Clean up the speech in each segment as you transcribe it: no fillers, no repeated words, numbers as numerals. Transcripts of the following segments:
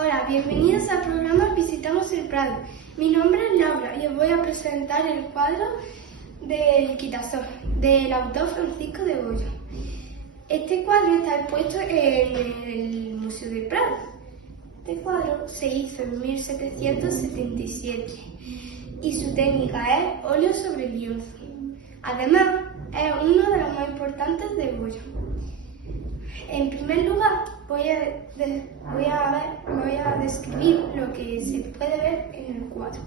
Hola, bienvenidos al programa Visitamos el Prado. Mi nombre es Laura y os voy a presentar el cuadro del Quitasol, del autor Francisco de Goya. Este cuadro está expuesto en el Museo del Prado. Este cuadro se hizo en 1777 y su técnica es óleo sobre lienzo. Además, es uno de los más importantes de Goya. En primer lugar, voy a describir lo que se puede ver en el cuadro.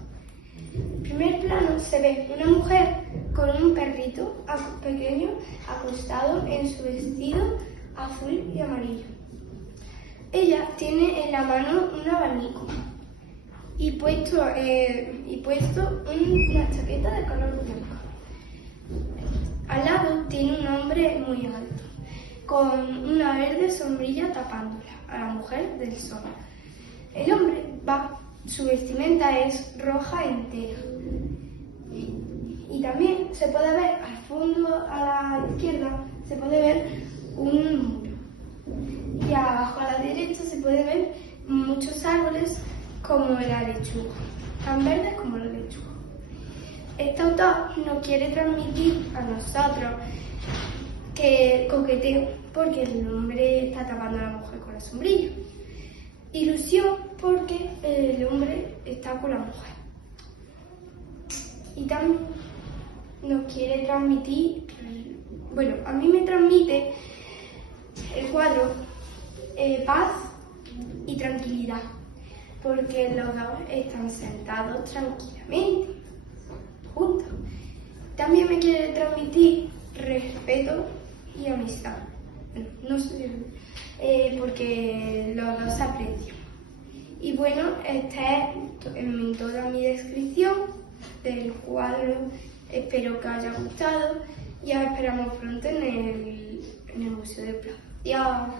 En primer plano se ve una mujer con un perrito pequeño acostado en su vestido azul y amarillo. Ella tiene en la mano un abanico y puesto una chaqueta de color blanco. Al lado tiene un hombre muy alto, con una verde sombrilla tapándola a la mujer del sol. El hombre su vestimenta es roja entera. Y también se puede ver al fondo, a la izquierda, se puede ver un muro. Y abajo a la derecha se puede ver muchos árboles como la lechuga, tan verdes como la lechuga. Este autor nos quiere transmitir a nosotros que coqueteo, porque el hombre está tapando a la mujer con la sombrilla. Ilusión, porque el hombre está con la mujer. Y también nos quiere transmitir, a mí me transmite el cuadro paz y tranquilidad, porque los dos están sentados tranquilamente, juntos. También me quiere transmitir respeto y amistad, porque los dos se aprecian. Y bueno, esta es toda mi descripción del cuadro. Espero que os haya gustado y os esperamos pronto en el Museo del Prado. Adiós.